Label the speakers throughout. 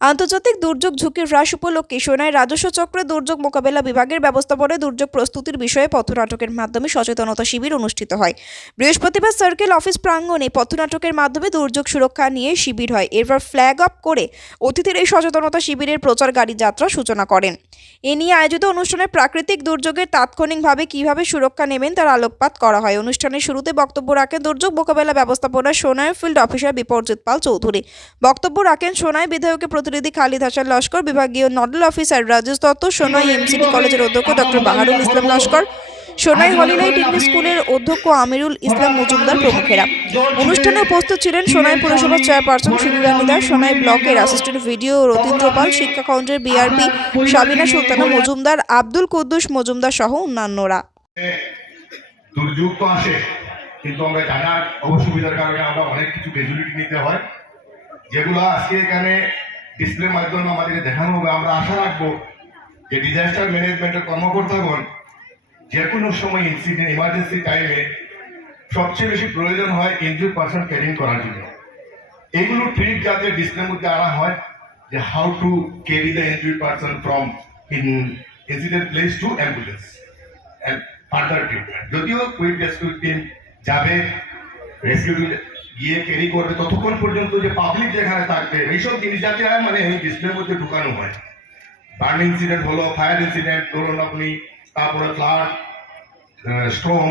Speaker 1: আন্তর্জাতিক দুর্যোগ ঝুঁকি হ্রাস উপলক্ষে সোনায় রাজস্ব চক্রে দুর্যোগ মোকাবেলা বিভাগের ব্যবস্থাপনায় দুর্যোগ প্রস্তুতির বিষয়ে পথনাটকের মাধ্যমে সচেতনতা শিবির অনুষ্ঠিত হয়। বৃহস্পতিবার সার্কেল অফিস প্রাঙ্গণে পথনাটকের মাধ্যমে দুর্যোগ সুরক্ষা নিয়ে শিবির হয়। এরপর ফ্ল্যাগ আপ করে অতিথির এই সচেতনতা শিবিরের প্রচার গাড়ি যাত্রা সূচনা করেন। এ নিয়ে আয়োজিত অনুষ্ঠানে প্রাকৃতিক দুর্যোগের তাৎক্ষণিকভাবে কীভাবে সুরক্ষা নেবেন তার আলোকপাত করা হয়। অনুষ্ঠানের শুরুতে বক্তব্য রাখেন দুর্যোগ মোকাবেলা ব্যবস্থাপনার সোনায় ফিল্ড অফিসার বিপরজিৎ পাল চৌধুরী। বক্তব্য রাখেন সোনাই বিধায়কের প্রতিনিধি খালিদ হাসান লস্কর, বিভাগীয় nodal officer Rajesh Dutta, Sonai MCD কলেজের অধ্যক্ষ doctor Baharul Islam Laskar, Sonai Holy Light English স্কুলের অধ্যক্ষ আমিরুল ইসলাম মজুমদার প্রমুখেরা। অনুষ্ঠানে উপস্থিত ছিলেন সোনাই পুরসভার চেয়ারপারসন শিবুরানী দাস সোনাই ব্লকের অ্যাসিস্ট্যান্ট ভিডিও রতীন্দ্র পাল শিক্ষা কাউন্টার বিআরপি সাবিনা সুলতানা মজুমদার, আব্দুল কুদ্দুস মজুমদার সহ অন্যান্যরা।
Speaker 2: দুর্যোগ তো আসে কিন্তু আমরা জানার অসুবিধার কারণে আমরা অনেক কিছু ক্যাজুয়ালিটি নিতে হয়। যেগুলো আজকে এখানে ডিসপ্লের মাধ্যমে আমাদেরকে দেখানো হবে। আমরা আশা রাখব যে ডিজাস্টার ম্যানেজমেন্টের কর্মকর্তাগণ যে কোনো সময় ইনসিডেন্ট ইমার্জেন্সি টাইমে সবচেয়ে বেশি প্রয়োজন হয় ইনজুর পার্সন ক্যারিং করার জন্য। এগুলো ট্রিক যাতে ডিসপ্লের মধ্যে আনা হয় যে how to carry the injury person from in incident place to ambulance further treatment যদিও কুইক রেস্কিউ টিম যাবে রেস্কিউ গিয়ে ক্যারি করবে ততক্ষণ পর্যন্ত যে পাবলিক যেখানে থাকবে, এইসব জিনিস যাতে মানে এই ডিসপ্লের মধ্যে ঢুকানো হয়। বার্ন ইনসিডেন্ট হলো ফায়ার ইনসিডেন্ট ধরুন আপনি, তারপরে ফ্লাড স্ট্রম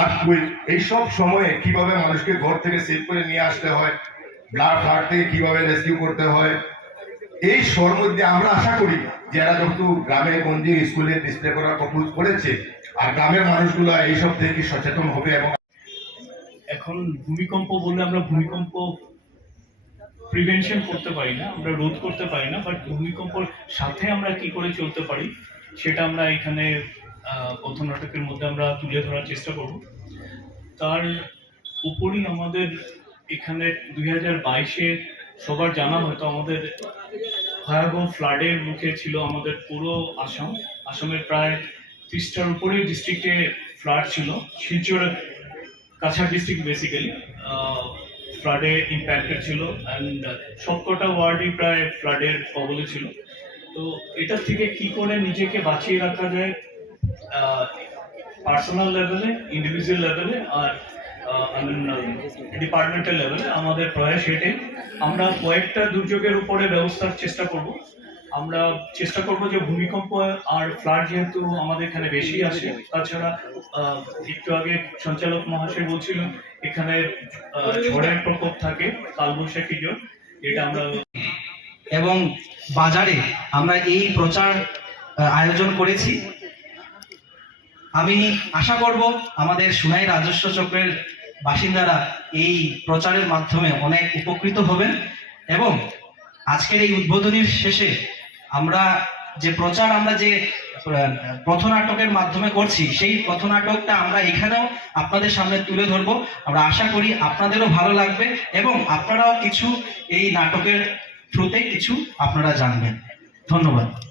Speaker 2: আর্থকুইক এইসব সময়ে কীভাবে মানুষকে ঘর থেকে সেভ করে নিয়ে আসতে হয় ব্লাড ফ্লাড থেকে কীভাবে রেস্কিউ করতে হয়, এই শোর মধ্যে আমরা আশা করি যারা যেহেতু গ্রামে গঞ্জে স্কুলে ডিসপ্লে করার প্রপোজ করেছে, আর গ্রামের মানুষগুলো এইসব থেকে সচেতন হবে এবং
Speaker 3: এখন ভূমিকম্প বলে আমরা ভূমিকম্প প্রিভেনশন করতে পারি না, আমরা রোধ করতে পারি না বাট ভূমিকম্পর সাথে আমরা কি করে চলতে পারি, সেটা আমরা এখানে প্রথম নাটকের মধ্যে আমরা তুলে ধরার চেষ্টা করব। তার উপরই আমাদের এখানে দুই হাজার বাইশে সবার জানা হয়তো আমাদের ভয়াবহ ফ্লাডের মুখে ছিল আমাদের পুরো আসাম। আসামের প্রায় ত্রিশটার উপরেই ডিস্ট্রিক্টে ফ্লাড ছিল। শিলচর কাছাড় ডিস্ট্রিক্ট বেসিক্যালি ফ্লাডে ইম্প্যাক্টেড ছিল অ্যান্ড সবকটা ওয়ার্ডই প্রায় ফ্লাডের কবলে ছিল। তো এটা থেকে কি করে নিজেকে বাঁচিয়ে রাখা যায় পার্সোনাল লেভেলে ইন্ডিভিজুয়াল লেভেলে আর ডিপার্টমেন্টাল লেভেলে আমাদের প্রয়াস এটাই। আমরা কয়েকটা দুর্যোগের উপরে ব্যবস্থার চেষ্টা করব। আমরা চেষ্টা করব যে ভূমিকম্প আর ফ্লাড যেহেতু আমাদের এখানে বেশি আসে তাছাড়া একটু আগে সঞ্চালক মহাশয় বলছিলেন, এখানে ঝড়ের প্রকোপ থাকে, কালবৈশাখী ঝড়, এটা আমরা
Speaker 4: এবং বাজারে আমরা এই প্রচার আয়োজন করেছি। আমি আশা করব আমাদের সুনাই রাজস্ব চক্রের বাসিন্দারা এই প্রচারের মাধ্যমে অনেক উপকৃত হবেন এবং আজকের এই উদ্বোধনীর শেষে আমরা যে প্রচার, আমরা যে পথনাটকের মাধ্যমে করছি, সেই পথনাটকটা আমরা এখানেও আপনাদের সামনে তুলে ধরবো। আমরা আশা করি আপনাদেরও ভালো লাগবে এবং আপনারাও কিছু এই নাটকের থ্রুতে কিছু আপনারা জানবেন। ধন্যবাদ।